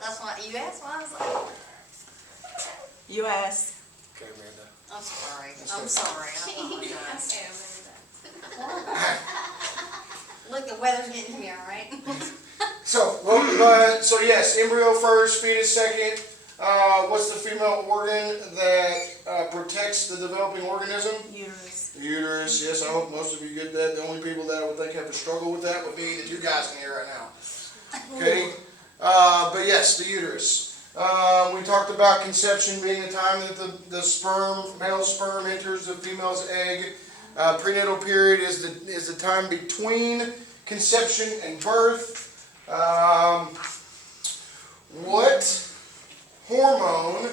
That's what you asked. Why I was like, You asked. Okay, Amanda. I'm sorry. I'm sorry. I apologize. Look, the weather's getting to me, all right? So, so yes, embryo first, fetus second. What's the female organ that protects the developing organism? Uterus. The uterus. Yes, I hope most of you get that. The only people that I would think have a struggle with that would be the two guys in here right now. Okay? But yes, the uterus. We talked about conception being the time that the male sperm enters the female's egg. Prenatal period is the time between conception and birth. What hormone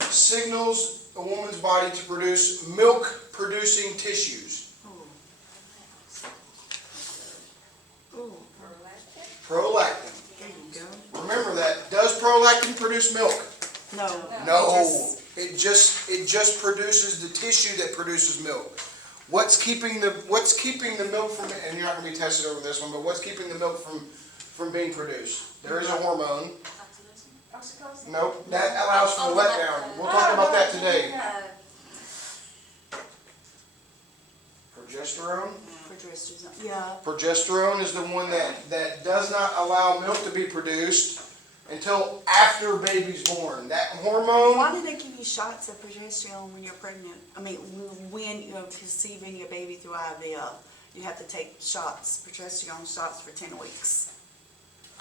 signals a woman's body to produce milk-producing tissues? Ooh. Prolactin. There you go. Remember that. Does prolactin produce milk? No. No. It just produces the tissue that produces milk. What's keeping the milk from, and you're not going to be tested over this one, but what's keeping the milk from being produced? There is a hormone. Nope, that allows for the letdown. We'll talk about that today. Progesterone. Progesterone. Yeah. Progesterone is the one that does not allow milk to be produced until after baby's born. That hormone. Why do they give you shots of progesterone when you're pregnant? I mean, when you're conceiving a baby through IVF, you have to take shots, progesterone shots for 10 weeks.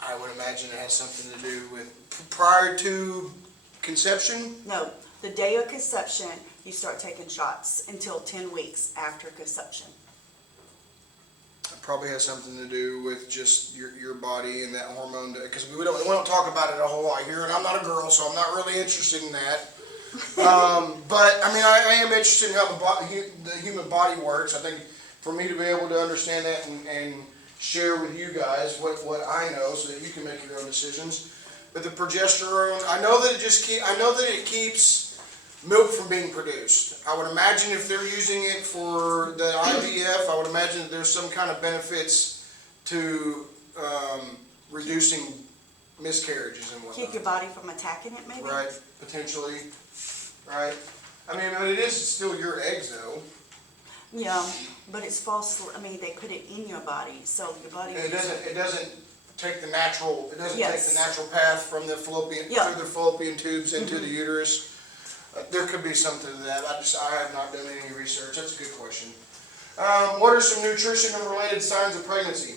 I would imagine it has something to do with prior to conception. No, the day of conception, you start taking shots until 10 weeks after conception. It probably has something to do with just your body and that hormone, because we don't talk about it a whole lot here, and I'm not a girl, so I'm not really interested in that. But I mean, I am interested in how the human body works. I think for me to be able to understand that and share with you guys what I know, so that you can make your own decisions. But the progesterone, I know that it keeps milk from being produced. I would imagine if they're using it for the IVF, I would imagine that there's some kind of benefits to reducing miscarriages and whatnot. Keep your body from attacking it, maybe? Right, potentially. Right. I mean, but it is still your eggs, though. Yeah, but it's false. I mean, they put it in your body, so your body. And it doesn't take the natural. It doesn't Yes. take the natural path from the fallopian through the fallopian tubes into the uterus. There could be something to that. I have not done any research. That's a good question. What are some nutrition and related signs of pregnancy?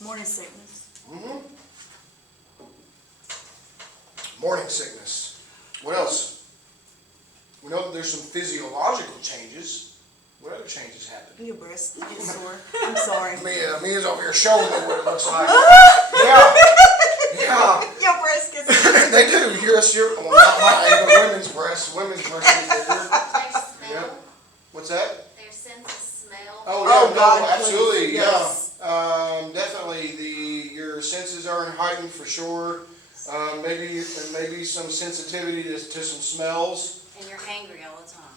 Morning sickness. Mm-hmm. Morning sickness. What else? We know that there's some physiological changes. What other changes happen? Your breast gets sore. I'm sorry. Mia's over here showing me what it looks like. Yeah. Your breast gets sore. They do. Well, not mine, but women's breasts. Women's breasts is bigger. Their smell, Yep. What's that? their sense of smell. Oh yeah, Oh, no, God, absolutely, please. Yes. yeah. Definitely, your senses are heightened for sure. Maybe some sensitivity to some smells. And you're angry all the time.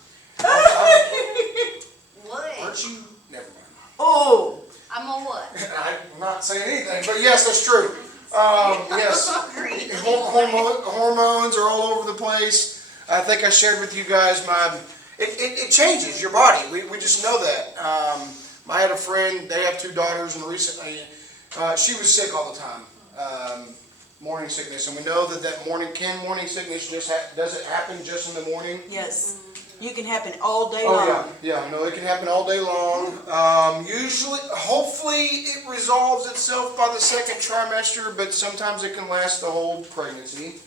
Aren't What? you? Never mind. Oh. I'm a what? I'm not saying anything, but yes, that's true. Yes, Agreed. hormones are all over the place. I think I shared with you guys it changes your body. We just know that. I had a friend, they have 2 daughters, and recently she was sick all the time. Morning sickness, and we know that morning sickness does it happen just in the morning? Yes. You can happen all day long. Oh yeah, no, it can happen all day long. Usually, hopefully it resolves itself by the 2nd trimester, but sometimes it can last the whole pregnancy.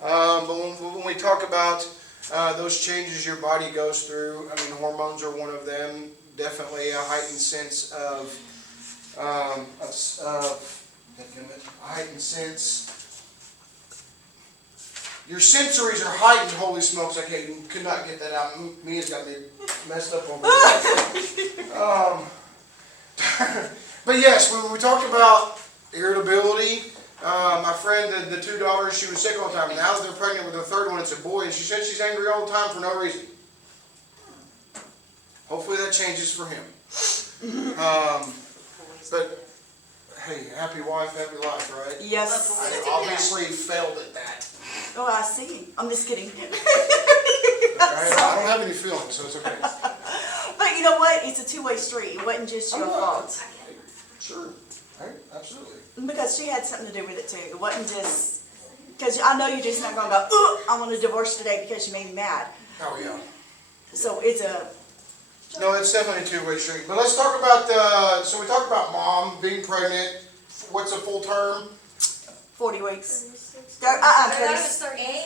But when we talk about those changes your body goes through, I mean, hormones are one of them. Definitely a heightened sense of a heightened sense. Your sensories are heightened. Holy smokes! I could not get that out. Mia's got me messed up over there. But yes, when we talked about irritability, my friend, the 2 daughters, she was sick all the time. Now they're pregnant with her 3rd one. It's a boy, and she said she's angry all the time for no reason. Hopefully that changes for him. But hey, happy wife, happy life, right? Yes. I obviously failed at that. Oh, I see. I'm just kidding. I don't have any feelings, so it's okay. But you know what? It's a two-way street. It wasn't just your fault. Sure, hey, absolutely. Because she had something to do with it too. It wasn't just, because I know you're just not going to go, oh, I want a divorce today because you made me mad. Oh, yeah. So it's a, No, it's definitely a two-way street. But let's talk about so we talked about mom being pregnant. What's a full term? 40 weeks. 38?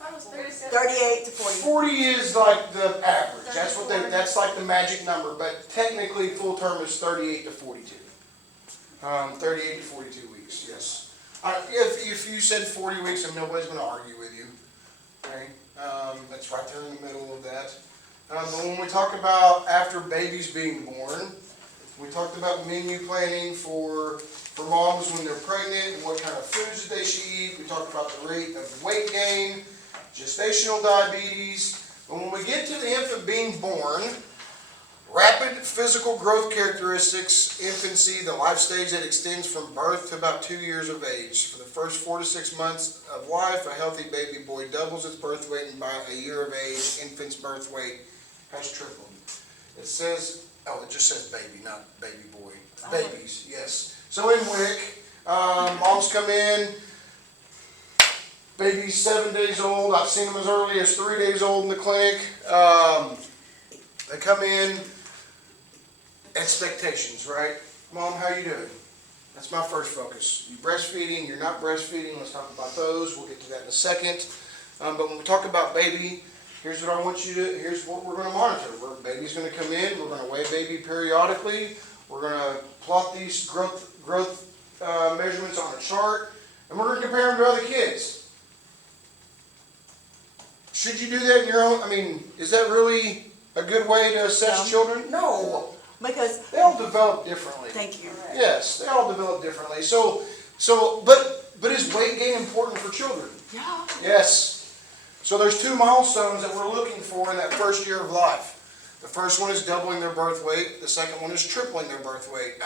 38 to 40. 40 is like the average. That's like the magic number. But technically, full term is 38 to 42. 38 to 42 weeks, yes. If you said 40 weeks, then nobody's going to argue with you. Okay? That's right there in the middle of that. But when we talk about after babies being born, we talked about menu planning for moms when they're pregnant and what kind of foods that they should eat. We talked about the rate of weight gain, gestational diabetes. But when we get to the infant being born, rapid physical growth characteristics, infancy, the life stage that extends from birth to about 2 years of age. For the first 4 to 6 months of life, a healthy baby boy doubles its birth weight, and by a year of age, infant's birth weight has tripled. It says, it just says baby, not baby boy. Babies, yes. So in WIC, moms come in, baby's 7 days old. I've seen them as early as 3 days old in the clinic. They come in, expectations, right? Mom, how you doing? That's my first focus. You breastfeeding, you're not breastfeeding. Let's talk about those. We'll get to that in a second. But when we talk about baby, here's what I want you to, here's what we're going to monitor. Baby's going to come in. We're going to weigh baby periodically. We're going to plot these growth measurements on a chart. And we're going to compare them to other kids. Should you do that in your own? I mean, is that really a good way to assess children? No. Because, They all develop differently. thank you. Yes, they all develop differently. But is weight gain important for children? Yeah. Yes. So there's 2 milestones that we're looking for in that first year of life. The first one is doubling their birth weight. The second one is tripling their birth weight.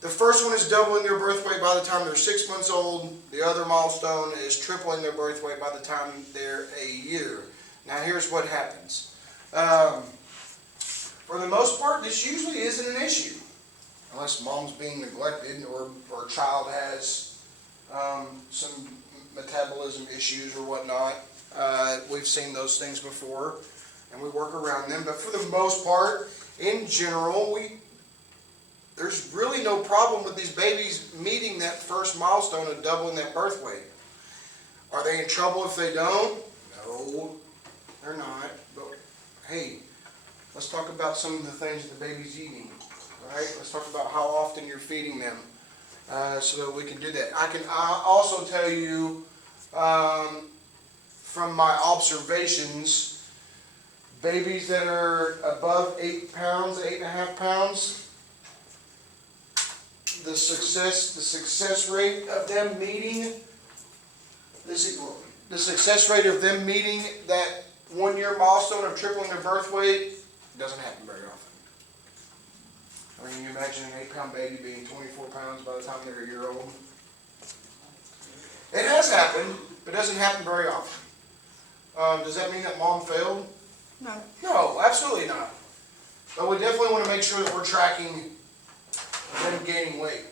The first one is doubling their birth weight by the time they're 6 months old. The other milestone is tripling their birth weight by the time they're a year. Now here's what happens. For the most part, this usually isn't an issue. Unless mom's being neglected or a child has some metabolism issues or whatnot. We've seen those things before and we work around them. But for the most part, in general, there's really no problem with these babies meeting that first milestone of doubling that birth weight. Are they in trouble if they don't? No, they're not. But hey, let's talk about some of the things that the baby's eating. Right? Let's talk about how often you're feeding them so that we can do that. I also tell you from my observations, babies that are above 8 pounds, 8.5 pounds, the success rate of them meeting that 1 year milestone of tripling their birth weight doesn't happen very often. I mean, you imagine an 8-pound baby being 24 pounds by the time they're a year old. It has happened, but it doesn't happen very often. Does that mean that mom failed? No. No, absolutely not. But we definitely want to make sure that we're tracking them gaining weight.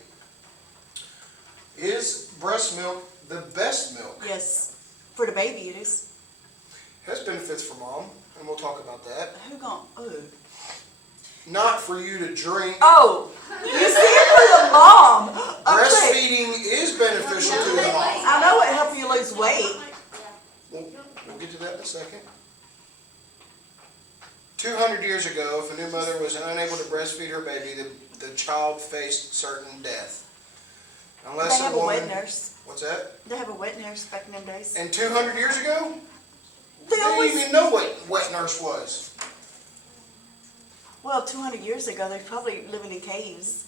Is breast milk the best milk? Yes. For the baby, it is. It has benefits for mom, and we'll talk about that. Who gone? Oh. Not for you to drink. Oh. You see it for the mom. Okay. Breastfeeding is beneficial to the mom. I know it helps you lose weight. We'll get to that in a second. 200 years ago, if a new mother was unable to breastfeed her baby, the child faced certain death. Unless They have a wet nurse. What's that? They have a wet nurse back in them days. And 200 years ago? They They always, didn't even know what wet nurse was. well, 200 years ago, they're probably living in caves.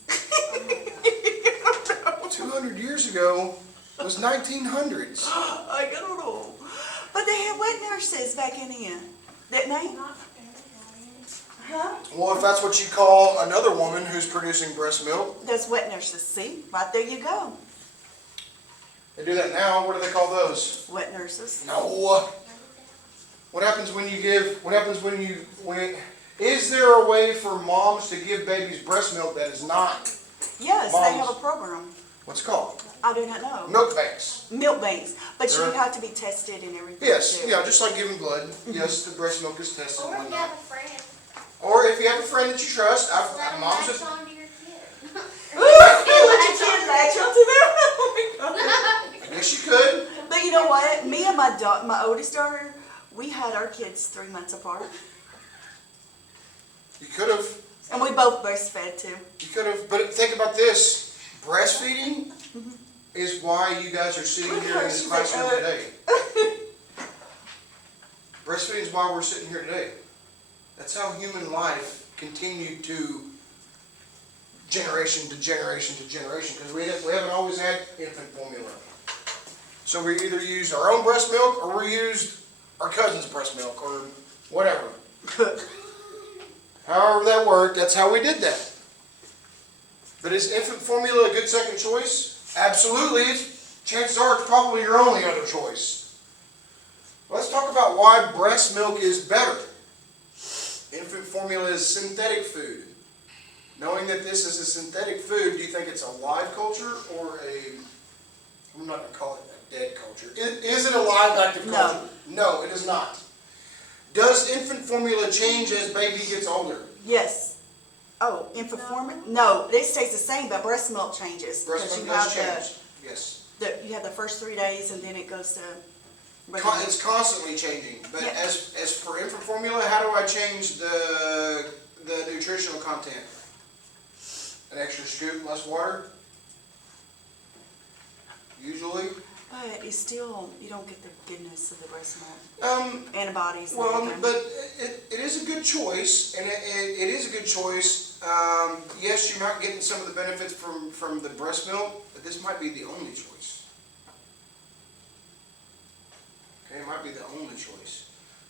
200 years ago was 1900s. I don't know. But they had wet nurses back in here, didn't they? Huh? Well, if that's what you call another woman who's producing breast milk, There's wet nurses. See, right there you go. they do that now. What do they call those? Wet nurses. No. What happens when is there a way for moms to give babies breast milk that is not, Yes, they Moms. have a program. what's it called? I do not know. Milk banks. Milk banks, but you They're- have to be tested and everything. Yes, too. yeah, just like giving blood. Yes, the breast milk is tested Or and if you whatnot. have a friend, Or if you have a friend that you trust, let them moms latch have, on to your kid. Let your kid latch onto them. Oh my God. I guess you could. But you know what? Me and my oldest daughter, we had our kids 3 months apart, You could have. and we both breastfed too. You could have, but think about this. Breastfeeding is why you guys are sitting here in this classroom today. Breastfeeding is why we're sitting here today. That's how human life continued to generation to generation to generation, because we haven't always had infant formula. So we either used our own breast milk or we used our cousin's breast milk or whatever. However that worked, that's how we did that. But is infant formula a good second choice? Absolutely. Chances are it's probably your only other choice. Let's talk about why breast milk is better. Infant formula is synthetic food. Knowing that this is a synthetic food, do you think it's a live culture or I'm not going to call it a dead culture. Is it a live, active No. culture? No, it is not. Does infant formula change as baby gets older? Yes. Oh, infant formula? No, it stays the same, but breast milk changes. Breast because milk you does have change. Yes. you have the first 3 days, and then it goes to It's constantly changing. But Yeah. as for infant formula, how do I change the nutritional content? An extra scoop, less water? Usually. But it's still, you don't get the goodness of the breast milk. Antibodies and Well, everything. but it is a good choice, and it is a good choice. Yes, you're not getting some of the benefits from the breast milk, but this might be the only choice. Okay, it might be the only choice.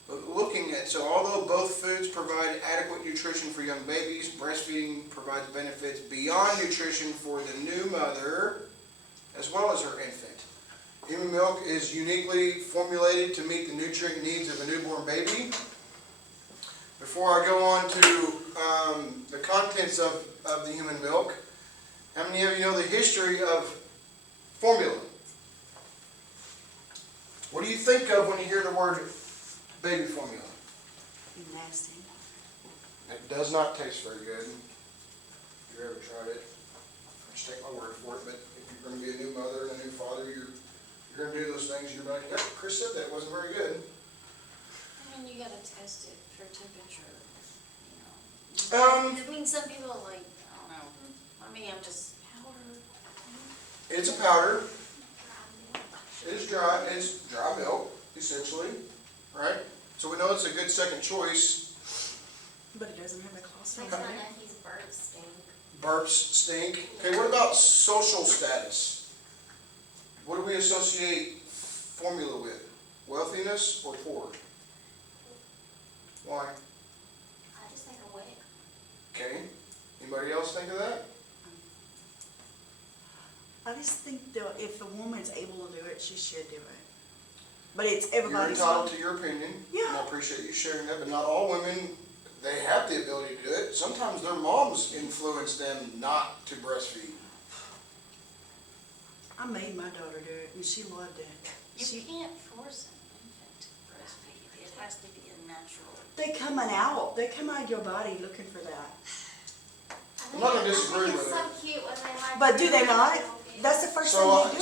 But looking at, so although both foods provide adequate nutrition for young babies, breastfeeding provides benefits beyond nutrition for the new mother, as well as her infant. Human milk is uniquely formulated to meet the nutrient needs of a newborn baby. Before I go on to the contents of the human milk, how many of you know the history of formula? What do you think of when you hear the word baby formula? Nasty. It does not taste very good. If you've ever tried it, just take my word for it. But if you're going to be a new mother and a new father, you're going to do those things. You're like, yeah, Chris said that wasn't very good. I mean, you gotta test it for temperature, you know. Um, I mean, some people like, I don't know, I mean, I'm just powder. It's a powder. It's dry. It's dry milk, essentially, right? So we know it's a good second choice. But it doesn't have the colostrum. Makes my nephew's birds stink. Burps stink. Okay, what about social status? What do we associate formula with? Wealthiness or poor? Why? I just think a wig. Okay. Anybody else think of that? I just think that if a woman's able to do it, she should do it. But it's You're everybody's. entitled to your opinion. Yeah. And I appreciate you sharing that, but not all women, they have the ability to do it. Sometimes their moms influence them not to breastfeed. I made my daughter do it, and she loved it. You can't force an infant to breastfeed, it has to be a natural. They come out of your body looking for that. I'm not gonna disagree with It's her. so cute when they like. But do they not? That's the first thing they do.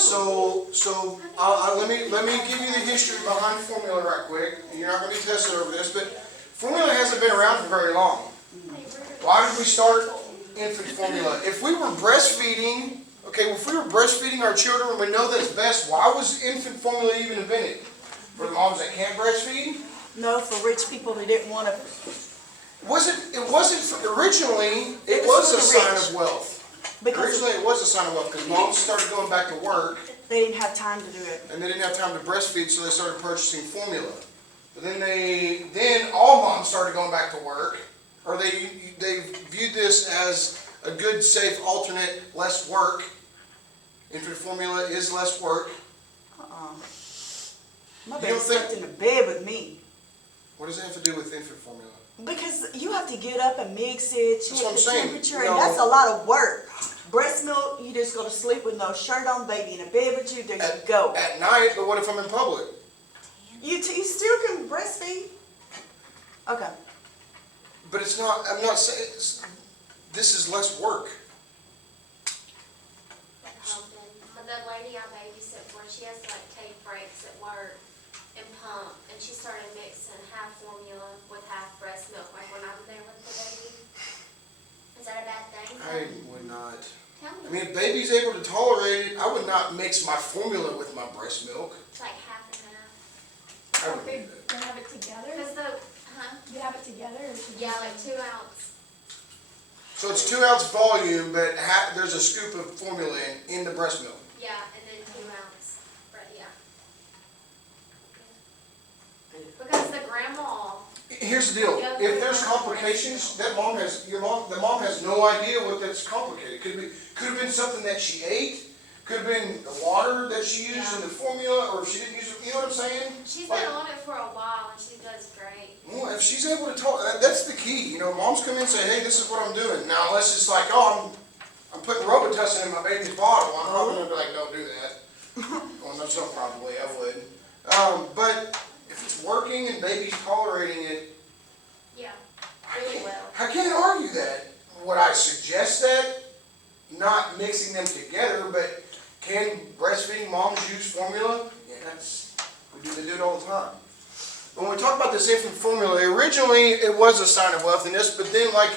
Let me give you the history behind formula right quick. You're not going to be tested over this, but formula hasn't been around for very long. Why did we start infant formula? If we were breastfeeding, our children, we know that's best. Why was infant formula even invented? For the moms that can't breastfeed? No, for rich people who didn't want to. It wasn't originally. It It was was a for the sign rich. of wealth. Because Originally, it was a sign of wealth because moms started going back to work. they didn't have time to do it. And they didn't have time to breastfeed, so they started purchasing formula. But then all moms started going back to work, or they viewed this as a good, safe alternate, less work. Infant formula is less work. My You baby don't think- slept in the bed with me. What does that have to do with infant formula? Because you have to get up and mix it, That's check what I'm the saying. temperature, No. and that's a lot of work. Breast milk, you just go to sleep with no shirt on, baby in a bed with you, there you go. At night, but what if I'm in public? You still can breastfeed. Okay. But it's not, I'm not saying, this is less work. But the lady I babysit for, she has to like take breaks at work and pump, and she started mixing half formula with half breast milk, like when I'm there with the baby. Is that a bad thing? I would not. Tell I me. mean, if baby's able to tolerate it, I would not mix my formula with my breast milk. It's like half and half. I wouldn't Okay, do that. you have it together? Cause the, You have it together or should you? yeah, like 2 ounce. So it's 2 ounce volume, but there's a scoop of formula in the breast milk. Yeah, and then 2 ounce, right, yeah. Because the grandma, Here's the deal, if there's complications, the mom has no idea what that's complicated. Could have been something that she ate, could have been the water that she used in the formula, or if she didn't use it, you know what I'm saying? she's Like, been on it for a while and she does great. well, if she's able to talk, that's the key. You know, moms come in and say, hey, this is what I'm doing. Now, unless it's like, oh, I'm putting Robitussin in my baby's bottle, I'm probably gonna be like, don't do that. Well, no, so probably, I would. But if it's working and baby's tolerating it, Yeah, really well. I can't argue that. Would I suggest that? Not mixing them together, but can breastfeeding moms use formula? Yeah, they do it all the time. When we talk about this infant formula, originally it was a sign of wealthiness, but then like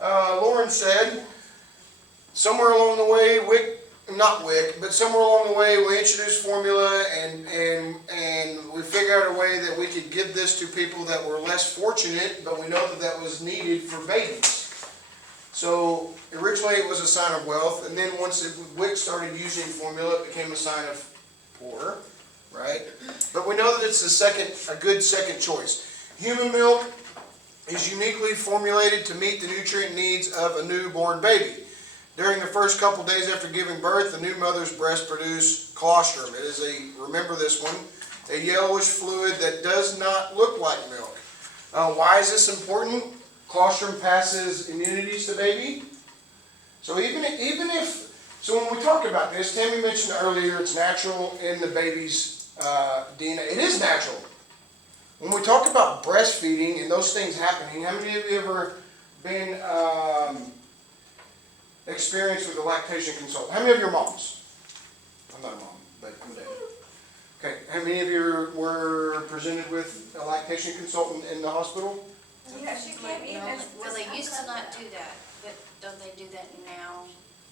Lauren said, somewhere along the way, somewhere along the way we introduced formula and we figured out a way that we could give this to people that were less fortunate, but we know that that was needed for babies. So originally it was a sign of wealth, and then once WIC started using formula, it became a sign of poor, right? But we know that it's a good second choice. Human milk is uniquely formulated to meet the nutrient needs of a newborn baby. During the first couple days after giving birth, the new mother's breast produces colostrum. It is remember this one, a yellowish fluid that does not look like milk. Why is this important? Colostrum passes immunities to baby. So even if, so when we talk about this, Tammy mentioned earlier it's natural in the baby's DNA. It is natural. When we talk about breastfeeding and those things happening, how many of you ever been experienced with a lactation consultant? How many of your moms? I'm not a mom, but I'm a dad. Okay, how many of you were presented with a lactation consultant in the hospital? Yeah, she can't even. Well, they used to not do that, but don't they do that now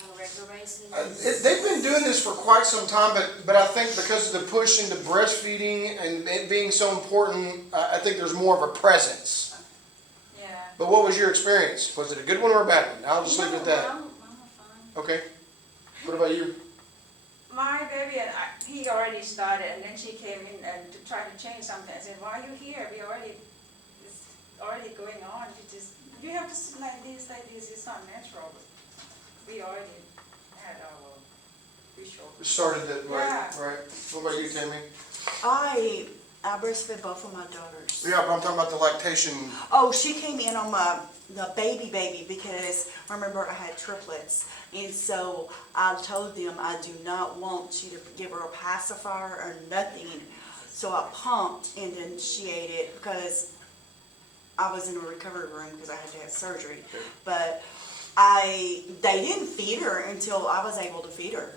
on a regular basis? They've been doing this for quite some time, but I think because of the push into breastfeeding and it being so important, I think there's more of a presence. Yeah. But what was your experience? Was it a good one or a bad one? I'll just leave it at that. I'm fine. Okay. What about you? My baby and he already started, and then she came in and to try to change something. I said, "Why are you here? It's already going on. You have to sit like this. It's not natural." We already had our visual. Started it, right, Yeah. right. What about you, Tammy? I breastfed both of my daughters. Yeah, but I'm talking about the lactation. Oh, she came in on the baby because remember I had triplets, and so I told them I do not want you to give her a pacifier or nothing. So I pumped, and then she ate it because I was in a recovery room because I had to have surgery. But they didn't feed her until I was able to feed her.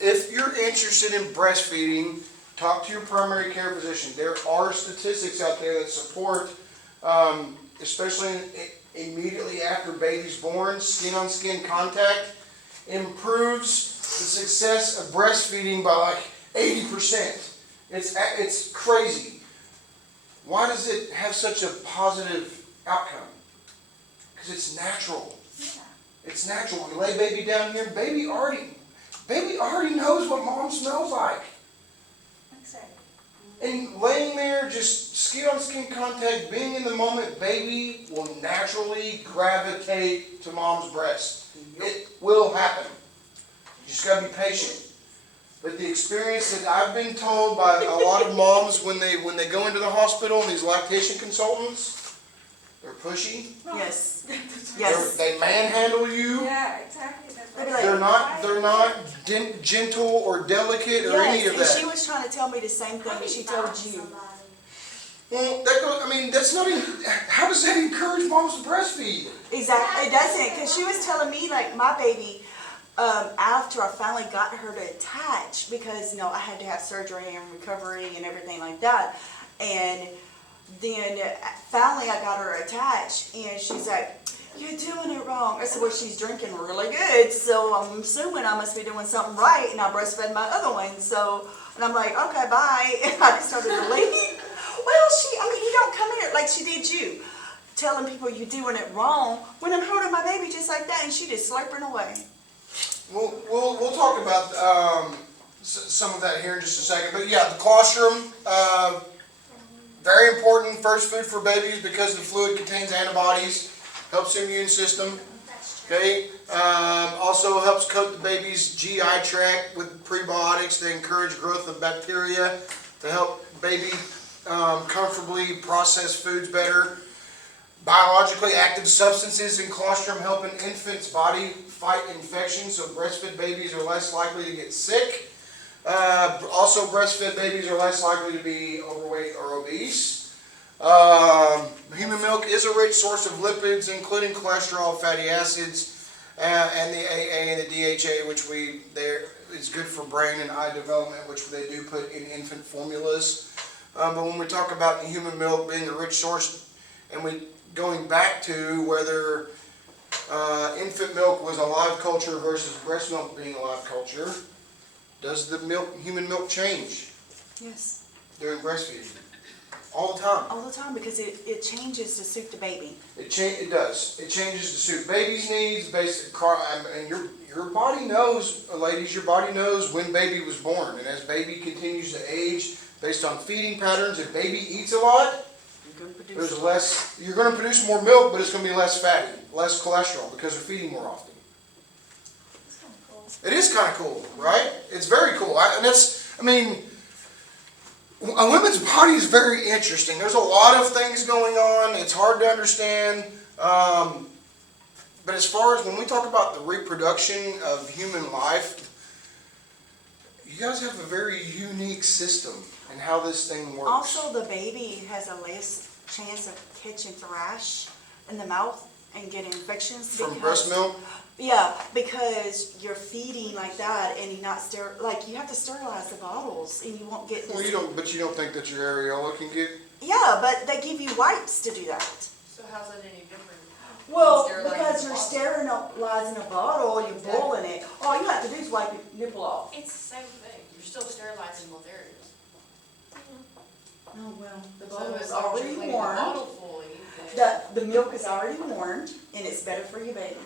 If you're interested in breastfeeding, talk to your primary care physician. There are statistics out there that support, especially immediately after baby's born, skin-on-skin contact improves the success of breastfeeding by like 80%. It's crazy. Why does it have such a positive outcome? Because it's natural. Yeah. It's natural. We lay baby down here, baby already knows what mom smells like. Exactly. And laying there just skin on skin contact, being in the moment, baby will naturally gravitate to mom's breast. It will happen. You just gotta be patient. But the experience that I've been told by a lot of moms when they go into the hospital and these lactation consultants, they're pushy. Yes, yes. They manhandle you. Yeah, exactly. That's They'd be what- They're not gentle or delicate or any Yes, of and she that. was trying to tell me the same thing I'd that be she fine told with you. somebody. Well, that goes, I mean, that's not even, how does that encourage moms to breastfeed? Exactly, it doesn't, because she was telling me, like, my baby, after I finally got her to attach, because, you know, I had to have surgery and recovery and everything like that, and then finally I got her attached, and she's like, "You're doing it wrong." I said, "Well, she's drinking really good, so I'm assuming I must be doing something right," and I breastfed my other one, so, and I'm like, "Okay, bye," and I just started to leave. Well, you don't come here like she did you, telling people you're doing it wrong, when I'm holding my baby just like that, and she just slurping away. We'll talk about some of that here in just a second. But yeah, the colostrum, very important first food for babies because the fluid contains antibodies, helps the immune system. That's true. Okay, also helps coat the baby's GI tract with prebiotics to encourage growth of bacteria, to help baby comfortably process foods better. Biologically active substances in colostrum help an infant's body fight infections, so breastfed babies are less likely to get sick. Also, breastfed babies are less likely to be overweight or obese. Human milk is a rich source of lipids, including cholesterol, fatty acids, and the AA and the DHA, which is good for brain and eye development, which they do put in infant formulas. But when we talk about human milk being a rich source, and going back to whether infant milk was a live culture versus breast milk being a live culture, does the human milk change Yes. during breastfeeding? All the time. All the time, because it changes to suit the baby. It does. It changes to suit baby's needs, and your body knows, ladies, your body knows when baby was born. And as baby continues to age, based on feeding patterns, if baby eats a lot, you're going to produce more milk, but it's going to be less fatty, less cholesterol, because they're feeding more often. It's kind of cool. It is kind of cool, right? It's very cool. A woman's body is very interesting. There's a lot of things going on. It's hard to understand. But as far as when we talk about the reproduction of human life, you guys have a very unique system in how this thing works. Also, the baby has a less chance of catching thrush in the mouth and getting infections. From breast milk? Yeah, because you're feeding like that and you're not you have to sterilize the bottles and you won't get this. Well, but you don't think that your areola can get? Yeah, but they give you wipes to do that. So how's that any different? Well, Sterilizing because the you're bottle? sterilizing a bottle, you're boiling it. All you have to do is wipe your nipple off. It's the same thing. You're still sterilizing both areas. Oh, well, the So bottle as is long as already you're cleaning the warmed. bottle fully, then The milk is already warmed and it's better for your baby.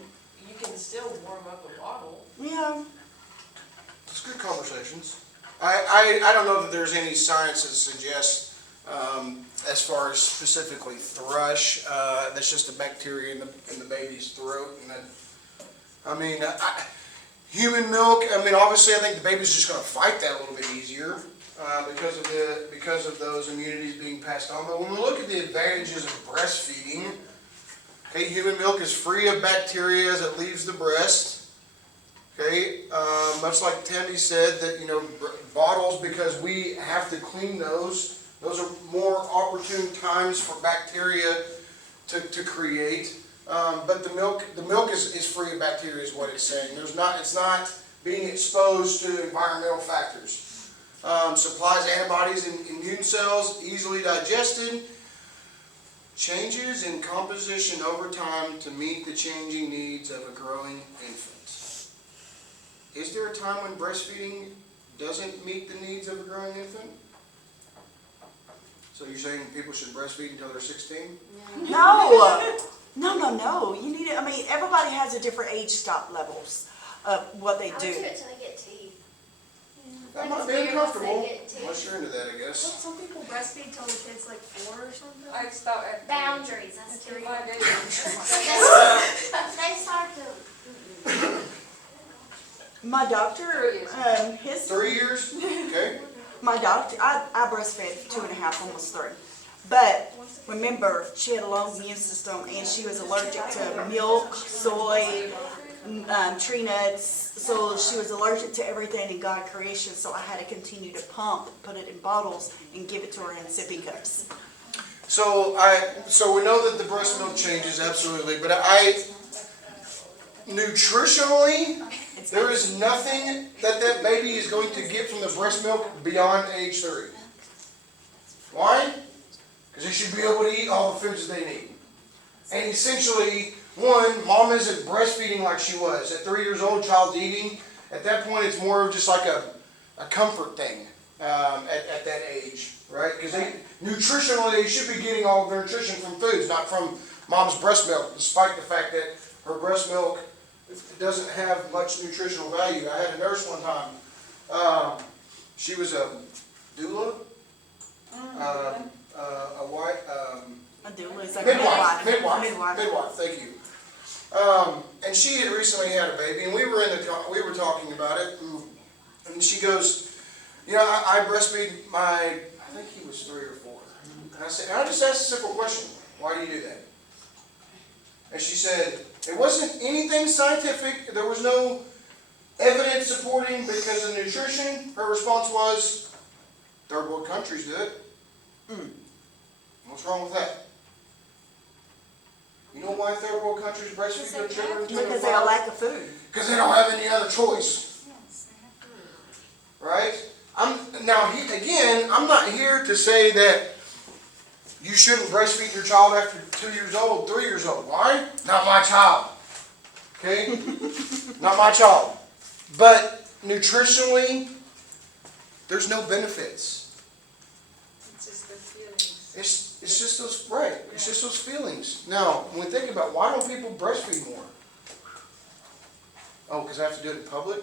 you can still warm up a bottle. Yeah. It's good conversations. I don't know that there's any science that suggests, as far as specifically thrush, that's just a bacteria in the baby's throat. And human milk, obviously I think the baby's just going to fight that a little bit easier because of those immunities being passed on. But when we look at the advantages of breastfeeding, okay, human milk is free of bacteria as it leaves the breast. Okay, much like Tammy said, that bottles, because we have to clean those are more opportune times for bacteria to create. But the milk is free of bacteria, is what it's saying. It's not being exposed to environmental factors. Supplies antibodies and immune cells, easily digested. Changes in composition over time to meet the changing needs of a growing infant. Is there a time when breastfeeding doesn't meet the needs of a growing infant? So you're saying people should breastfeed until they're 16? No. You need it. Everybody has a different age stop levels of what they I would do. do it till they get teeth. That Like might it's be weird once uncomfortable, they get to unless you're into that, I guess. Some people breastfeed till the kid's like 4 or something. I start at boundaries, that's At too 3 far. days. They start to, My doctor, his 3 years, okay? My doctor, I breastfed 2.5, almost 3. But remember, she had a low immune system and she was allergic to milk, soy, tree nuts. So she was allergic to everything in God creation. So I had to continue to pump, put it in bottles, and give it to her in sippy cups. So we know that the breast milk changes, absolutely, but nutritionally, there is nothing that baby is going to get from the breast milk beyond age 3. Why? Because they should be able to eat all the foods that they need. And essentially, one, mom isn't breastfeeding like she was. At 3 years old, child's eating. At that point, it's more of just like a comfort thing at that age, right? Because nutritionally, they should be getting all of their nutrition from foods, not from mom's breast milk, despite the fact that her breast milk doesn't have much nutritional value. I had a nurse one time. She was a doula, a white I do, it's like midwife. midwife. Thank you. And she had recently had a baby, and we were talking about it, and she goes, you know, I breastfeed I think he was 3 or 4. And I just asked a simple question: why do you do that? And she said, it wasn't anything scientific. There was no evidence supporting because of nutrition. Her response was, third world countries do it. What's wrong with that? You know why third world countries breastfeed their children? Because they have lack of food. Because they don't have any other choice. Right? I'm not here to say that you shouldn't breastfeed your child after 2 years old, 3 years old. Why? Not my child. Okay? Not my child. But nutritionally, there's no benefits. It's just the feelings. It's just those, right, it's just those feelings. Now, when we think about why don't people breastfeed more? Oh, because I have to do it in public?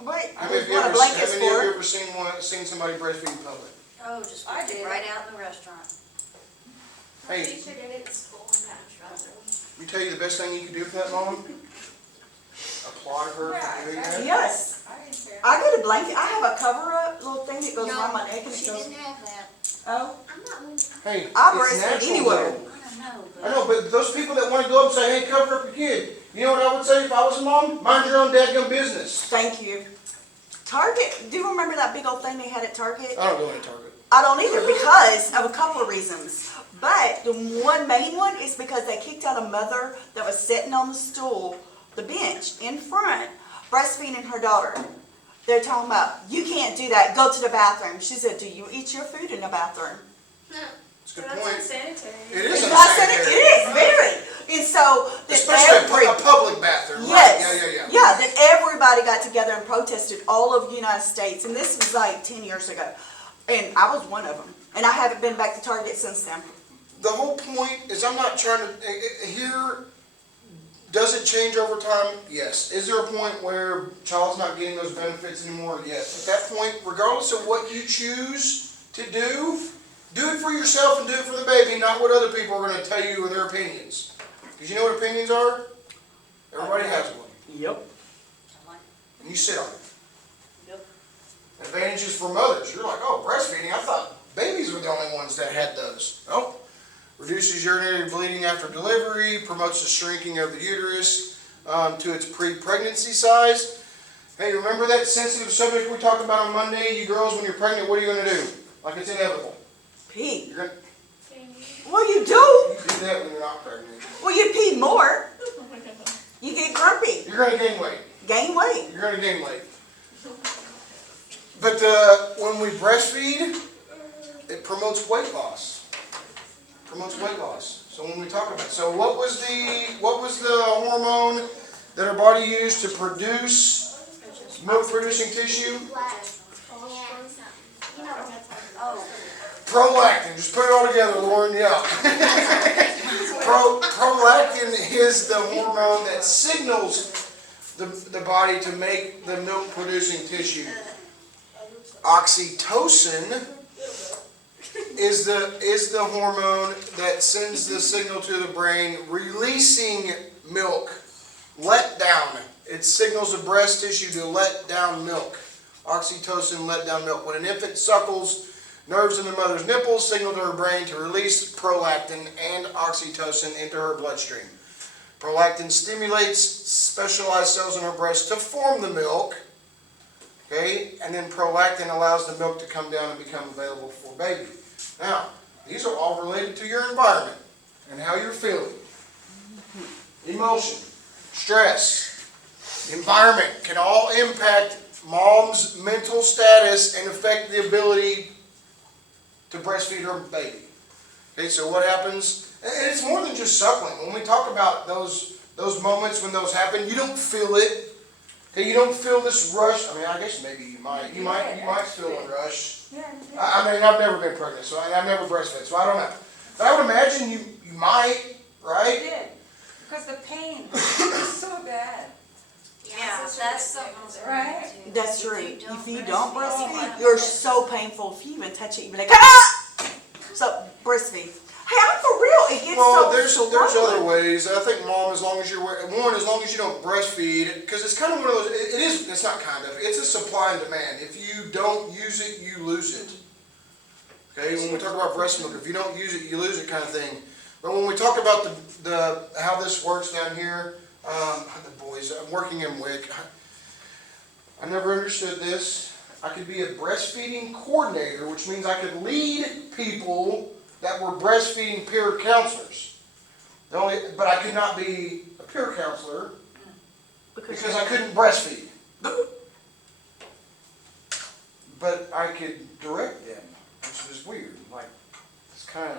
Wait, How many of you what a ever, blanket's how many of you for. ever seen somebody breastfeed in public? Oh, just I did. right out in the restaurant. my Hey. teacher did it in school and got in trouble. You tell you the best thing you can do for that mom? Applaud her for doing that. Yes, I didn't care. I got a blanket, I have a cover-up little thing that goes around my neck and it She goes, didn't have that. oh, I'm not one. Hey, I it's breastfeed natural anywhere. though. I I know, but those people that want to go up and say, hey, cover up your kid. You know what I would say if I was a mom? Mind your own dadgum business. thank you. Target, do you remember that big old thing they had at Target? I don't go into Target. I don't either because of a couple of reasons. But the one main one is because they kicked out a mother that was sitting on the stool, the bench in front, breastfeeding her daughter. They're talking about, you can't do that, go to the bathroom. She said, do you eat your food in the bathroom? It's a good That's point. unsanitary. It is It's not said it unsanitary. is, very. And so, that Especially a public bathroom. Right? yes, Yeah. yeah, that everybody got together and protested all over the United States. And this was like 10 years ago. And I was one of them. And I haven't been back to Target since then. The whole point is I'm not trying to, here, does it change over time? Yes. Is there a point where child's not getting those benefits anymore? Yes. At that point, regardless of what you choose to do it for yourself and do it for the baby, not what other people are going to tell you or their opinions. Because you know what opinions are? Everybody has one. Yep. And you sit on it. Yep. Advantages for mothers. You're like, oh, breastfeeding. I thought babies were the only ones that had those. Nope. Reduces urinary bleeding after delivery, promotes the shrinking of the uterus to its pre-pregnancy size. Hey, remember that sensitive subject we talked about on Monday? You girls, when you're pregnant, what are you going to do? Like it's inevitable. Pee. You're going to Well, you do. do that when you're not pregnant. Well, you pee more. You get grumpy. You're going to gain weight. Gain weight. You're going to gain weight. But when we breastfeed, it promotes weight loss. Promotes weight loss. So when we talk about, so what was the hormone that our body used to produce milk-producing tissue? Oh, Prolactin. Just put it all together, Lauren. Yeah. Prolactin is the hormone that signals the body to make the milk-producing tissue. Oxytocin is the hormone that sends the signal to the brain, releasing milk, let down. It signals the breast tissue to let down milk. Oxytocin, let down milk. When an infant suckles, nerves in the mother's nipples signal to her brain to release prolactin and oxytocin into her bloodstream. Prolactin stimulates specialized cells in her breast to form the milk. Okay, and then prolactin allows the milk to come down and become available for baby. Now, these are all related to your environment and how you're feeling. Emotion, stress, environment can all impact mom's mental status and affect the ability to breastfeed her baby. Okay, so what happens? And it's more than just suckling. When we talk about those moments when those happen, you don't feel it. Okay, you don't feel this rush. I mean, I guess maybe you might feel a rush. Yeah. I mean, I've never been pregnant, so I've never breastfed, so I don't know. But I would imagine you might, I right? did, because the pain is so bad. Yeah, that's something that Right. we do. That's true. If you don't Oh my breastfeed, you're so painful. If you even touch it, you'll be like, ah! So, breastfeed. Hey, I'm for real. It gets Well, so there's swollen. other ways. I think mom, as long as you're as long as you don't breastfeed, because it's kind of one of those. It's not kind of. It's a supply and demand. If you don't use it, you lose it. Okay, when we talk about breast milk, if you don't use it, you lose it, kind of thing. But when we talk about the how this works down here, the boys, I'm working in WIC. I never understood this. I could be a breastfeeding coordinator, which means I could lead people that were breastfeeding peer counselors. But I could not be a peer counselor because I couldn't breastfeed. But I could direct them, which was weird. Like it's kind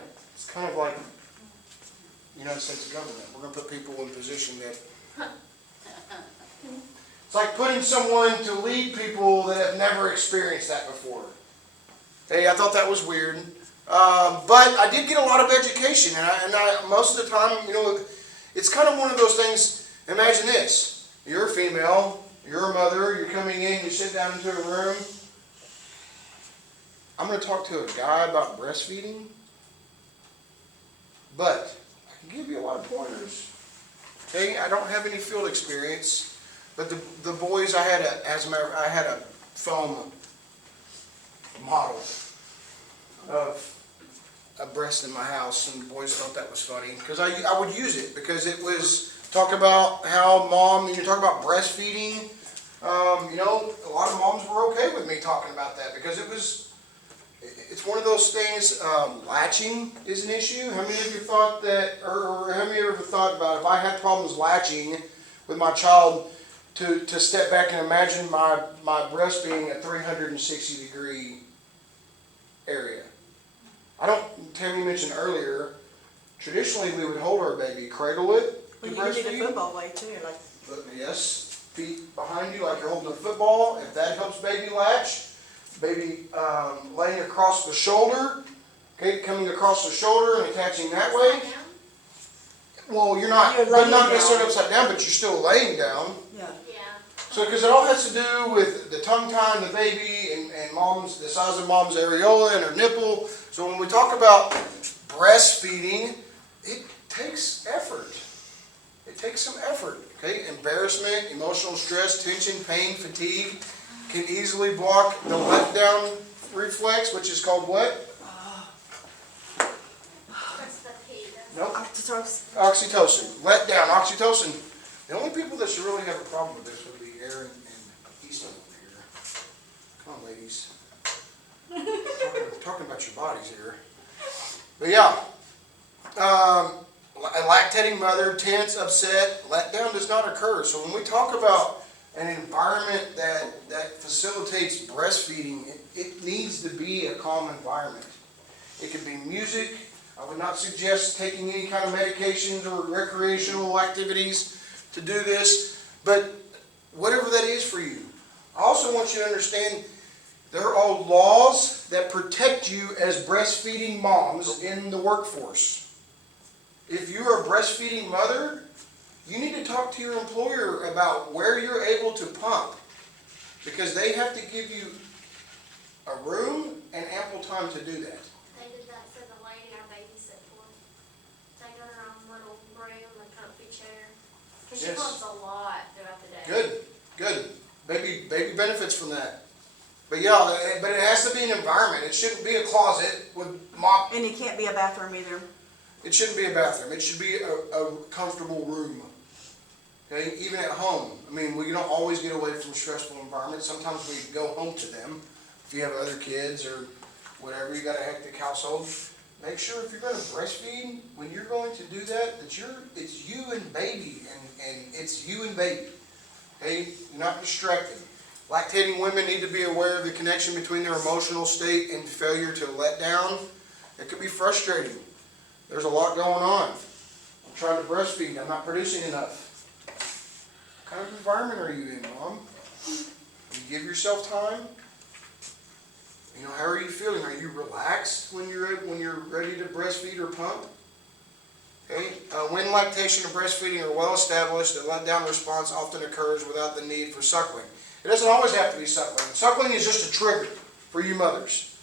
of like the United States government. We're going to put people in a position that it's like putting someone to lead people that have never experienced that before. Hey, I thought that was weird. But I did get a lot of education, and I most of the time, it's kind of one of those things. Imagine this: you're a female, you're a mother, you're coming in, you sit down into a room. I'm going to talk to a guy about breastfeeding, but I can give you a lot of pointers. Okay, I don't have any field experience, but the boys, I had a foam model of a breast in my house, and the boys thought that was funny because I would use it because it was talk about how mom, you talk about breastfeeding. A lot of moms were okay with me talking about that because it's one of those things. Latching is an issue. How many of you thought that, or how many of you ever thought about if I had problems latching with my child to step back and imagine my breast being a 360-degree area? Tammy mentioned earlier, traditionally we would hold our baby, cradle it Well, to you can do the breastfeed. football way too. Like, Yes, feet behind you like you're holding a football. If that helps baby latch, baby laying across the shoulder, okay, coming across the shoulder and attaching that way. Well, you're not You're not laying necessarily down. upside down, but you're still laying down. yeah. Yeah. So, because it all has to do with the tongue tying the baby and mom's, the size of mom's areola and her nipple. So when we talk about breastfeeding, it takes effort. It takes some effort. Okay, embarrassment, emotional stress, tension, pain, fatigue can easily block the letdown reflex, which is called what? What's the P? Nope. Oxytocin. Oxytocin. Letdown. Oxytocin. The only people that should really have a problem with this would be Aaron and Easton over here. Come on, ladies. Talking about your bodies here. But yeah. A lactating mother, tense, upset, letdown does not occur. So when we talk about an environment that facilitates breastfeeding, it needs to be a calm environment. It could be music. I would not suggest taking any kind of medications or recreational activities to do this, but whatever that is for you. I also want you to understand there are laws that protect you as breastfeeding moms in the workforce. If you're a breastfeeding mother, you need to talk to your employer about where you're able to pump, because they have to give you a room and ample time to do that. They did that for the lady I babysit for. They got her own little room, a comfy chair. Cause she Yes. pumps a lot throughout the day. Good. Baby benefits from that. But yeah, but it has to be an environment. It shouldn't be a closet with mop. And it can't be a bathroom either. It shouldn't be a bathroom. It should be a comfortable room. Okay, even at home. I mean, we don't always get away from stressful environments. Sometimes we go home to them. If you have other kids or whatever, you got a hectic household. Make sure if you're going to breastfeed, when you're going to do that, it's you and baby, and it's you and baby. Okay, you're not distracted. Lactating women need to be aware of the connection between their emotional state and failure to let down. It could be frustrating. There's a lot going on. I'm trying to breastfeed. I'm not producing enough. What kind of environment are you in, Mom? You give yourself time? You know, how are you feeling? Are you relaxed when you're ready to breastfeed or pump? Okay. When lactation or breastfeeding are well established, the letdown response often occurs without the need for suckling. It doesn't always have to be suckling. Suckling is just a trigger for you mothers.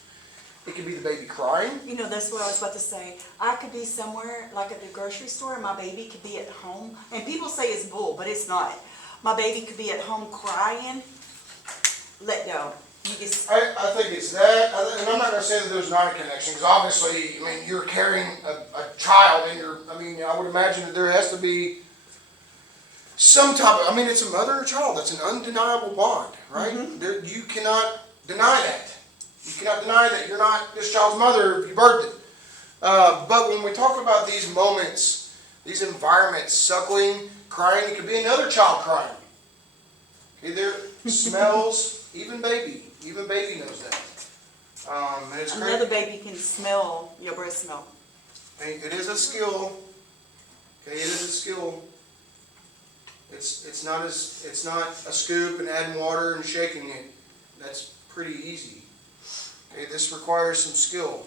It could be the baby crying. You know, that's what I was about to say. I could be somewhere, like at the grocery store, and my baby could be at home. And people say it's bull, but it's not. My baby could be at home crying. Let go. You just, I think it's that, and I'm not going to say that there's not a connection, because obviously, I mean, you're carrying a child, and I would imagine that there has to be some type of, it's a mother and a child. That's an undeniable bond, right? You cannot deny that. You cannot deny that you're not this child's mother if you birthed it. But when we talk about these moments, these environments, suckling, crying, it could be another child crying. Okay, there smells, even baby knows that. And it's great. another baby can smell your breast milk. It is a skill. Okay, it is a skill. It's not a scoop and adding water and shaking it. That's pretty easy. Okay, this requires some skill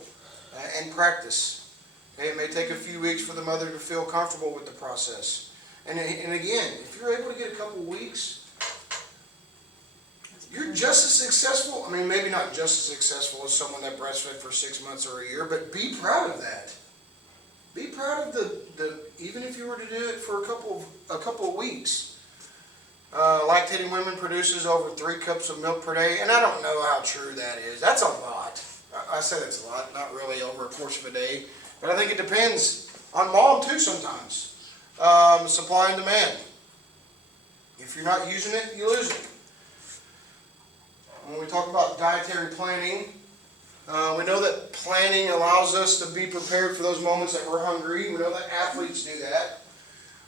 and practice. Okay, it may take a few weeks for the mother to feel comfortable with the process. And again, if you're able to get a couple weeks, you're just as successful. Maybe not just as successful as someone that breastfed for 6 months or a year, but be proud of that. Be proud of the even if you were to do it for a couple of weeks. Lactating women produces over 3 cups of milk per day, and I don't know how true that is. That's a lot. I said it's a lot, not really over a course of a day, but I think it depends on mom too sometimes. Supply and demand. If you're not using it, you lose it. When we talk about dietary planning, we know that planning allows us to be prepared for those moments that we're hungry. We know that athletes do that.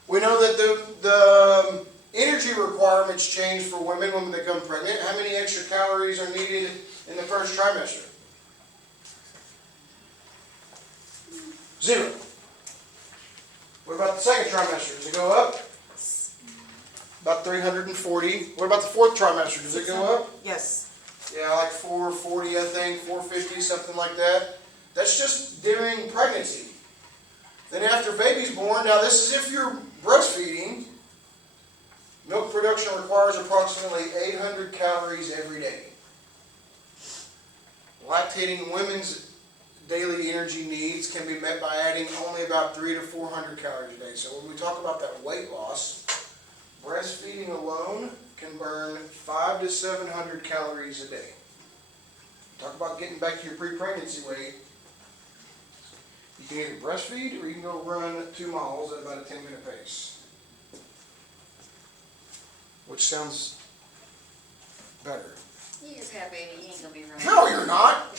We know that the energy requirements change for women when they become pregnant. How many extra calories are needed in the first trimester? 0. What about the second trimester? Does it go up? About 340. What about the fourth trimester? Does it go up? Yes. Yeah, like 440, I think, 450, something like that. That's just during pregnancy. Then after baby's born, now this is if you're breastfeeding, milk production requires approximately 800 calories every day. Lactating women's daily energy needs can be met by adding only about 300 to 400 calories a day. So when we talk about that weight loss, breastfeeding alone can burn 500 to 700 calories a day. Talk about getting back to your pre-pregnancy weight. You can either breastfeed or you can go run 2 miles at about a 10-minute pace. Which sounds better. You just have baby, you ain't gonna be running. No, you're not.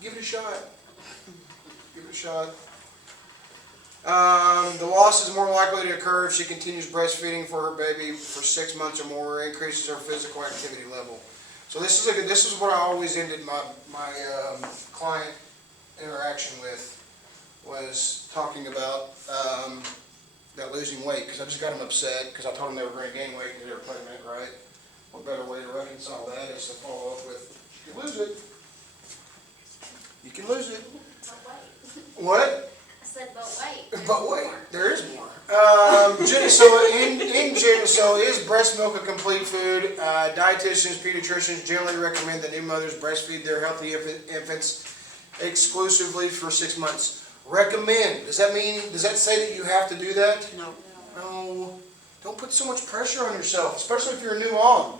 Give it a shot. Give it a shot. The loss is more likely to occur if she continues breastfeeding for her baby for 6 months or more, or increases her physical activity level. So this is what I always ended my client interaction with, was talking about that losing weight, because I just got them upset because I told them they were going to gain weight because they were pregnant, right? What better way to reconcile that is to follow up with, you can lose it. You can lose it. But wait. What? I said, but wait. But wait, there is more. So is breast milk a complete food? Dietitians, pediatricians generally recommend that new mothers breastfeed their healthy infants exclusively for 6 months. Recommend, does that say that you have to do that? No. No, don't put so much pressure on yourself, especially if you're a new mom.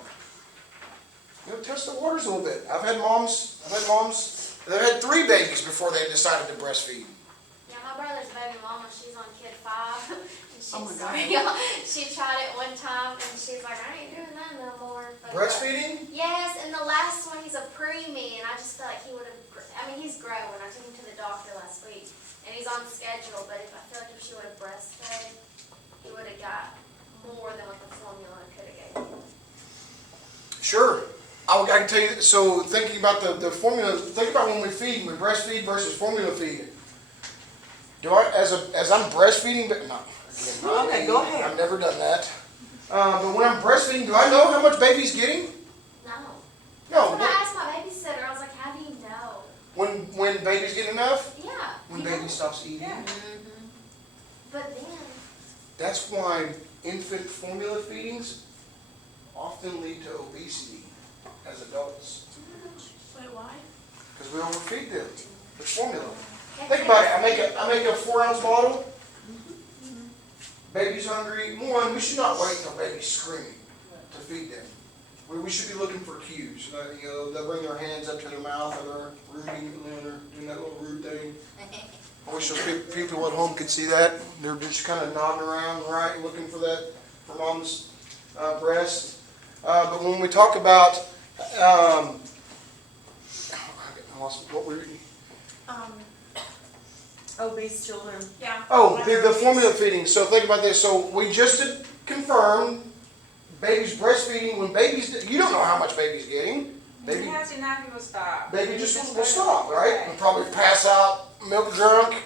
You know, test the waters a little bit. I've had moms that had 3 babies before they decided to breastfeed. Yeah, my brother's baby mama, she's on kid 5. And Oh my she's God. sorry, she tried it one time and she's like, I ain't doing that no more. But, Breastfeeding? yes, and the last one, he's a preemie, and I just feel like he would have, he's growing. I took him to the doctor last week, and he's on schedule, but I feel like if she would have breastfed, he would have got more than what the formula could have gave him. Sure. I can tell you, so thinking about the formula, think about when we breastfeed versus formula feed. As I'm breastfeeding, but not again. Okay, go ahead. I've never done that. But when I'm breastfeeding, do I know how much baby's getting? No. No. When I asked my babysitter, I was like, how do you know? When baby's getting enough? Yeah. When you baby know. stops eating. Yeah. But then, That's why infant formula feedings often lead to obesity as adults. Wait, why? Because we overfeed them with formula. Think about it. I make a 4-ounce bottle. Baby's hungry. One, we should not wait until baby's screaming to feed them. We should be looking for cues. They'll bring their hands up to their mouth, or they're rooting, they're doing that little root thing. I wish people at home could see that. They're just kind of nodding around, right, looking for that, for mom's breast. But when we talk about, I lost what we. Obese children. Yeah. Oh, the formula feeding. So think about this. So we just confirmed baby's breastfeeding. When baby's, you don't know how much baby's getting. If Baby, he has enough, he will stop. baby He just will let stop, it- right? Will probably pass out, milk drunk,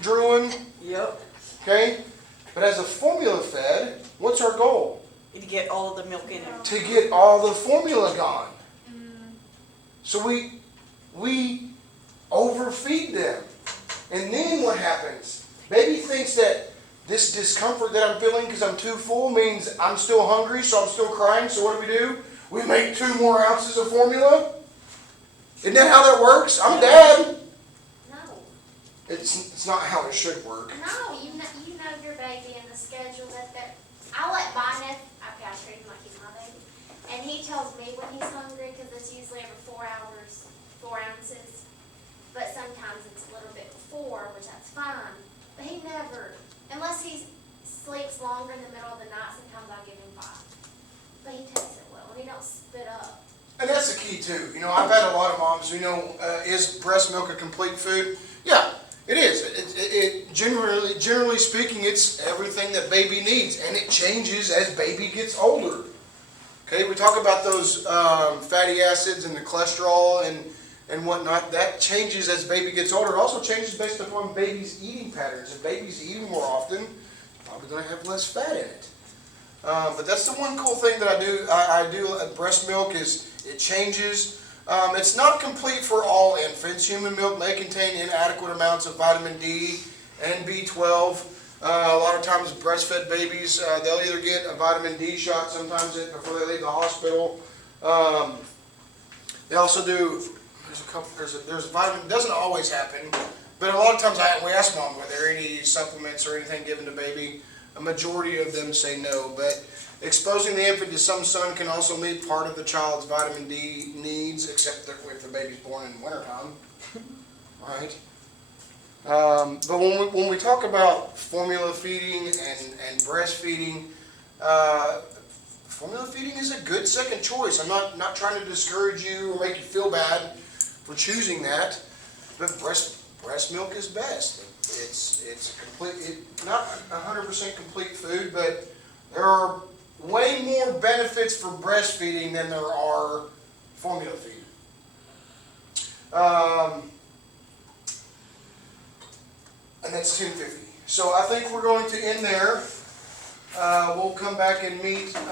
drooling. Yep. Okay. But as a formula fed, what's our goal? To get all of the milk in it. To get all the formula gone. So we overfeed them. And then what happens? Baby thinks that this discomfort that I'm feeling because I'm too full means I'm still hungry, so I'm still crying. So what do? We make 2 more ounces of formula? Isn't that how that works? I'm dad. no. It's not how it should work. No, you know your baby and the schedule that I'll let my nephew, okay, I treat him like he's my baby. And he tells me when he's hungry, because it's usually every 4 hours, 4 ounces. But sometimes it's a little bit before, which that's fine. But he never, unless he sleeps longer in the middle of the night, sometimes I give him 5. But he takes it well, and he don't spit up. And that's the key too. I've had a lot of moms who is breast milk a complete food? Yeah, it is. It generally speaking, it's everything that baby needs, and it changes as baby gets older. Okay, we talk about those fatty acids and the cholesterol and whatnot. That changes as baby gets older. It also changes based upon baby's eating patterns. If baby's eating more often, it's probably going to have less fat in it. But that's the one cool thing that I do at breast milk is it changes. It's not complete for all infants. Human milk may contain inadequate amounts of vitamin D and B12. A lot of times breastfed babies, they'll either get a vitamin D shot sometimes before they leave the hospital. They also do, there's vitamin, it doesn't always happen, but a lot of times we ask mom, were there any supplements or anything given to baby? A majority of them say no, but exposing the infant to some sun can also meet part of the child's vitamin D needs, except if the baby's born in wintertime, right? But when we talk about formula feeding and breastfeeding, formula feeding is a good second choice. I'm not trying to discourage you or make you feel bad for choosing that, but breast milk is best. It's a complete, not 100% complete food, but there are way more benefits for breastfeeding than there are formula feeding. And that's 10:50. So I think we're going to end there. We'll come back and meet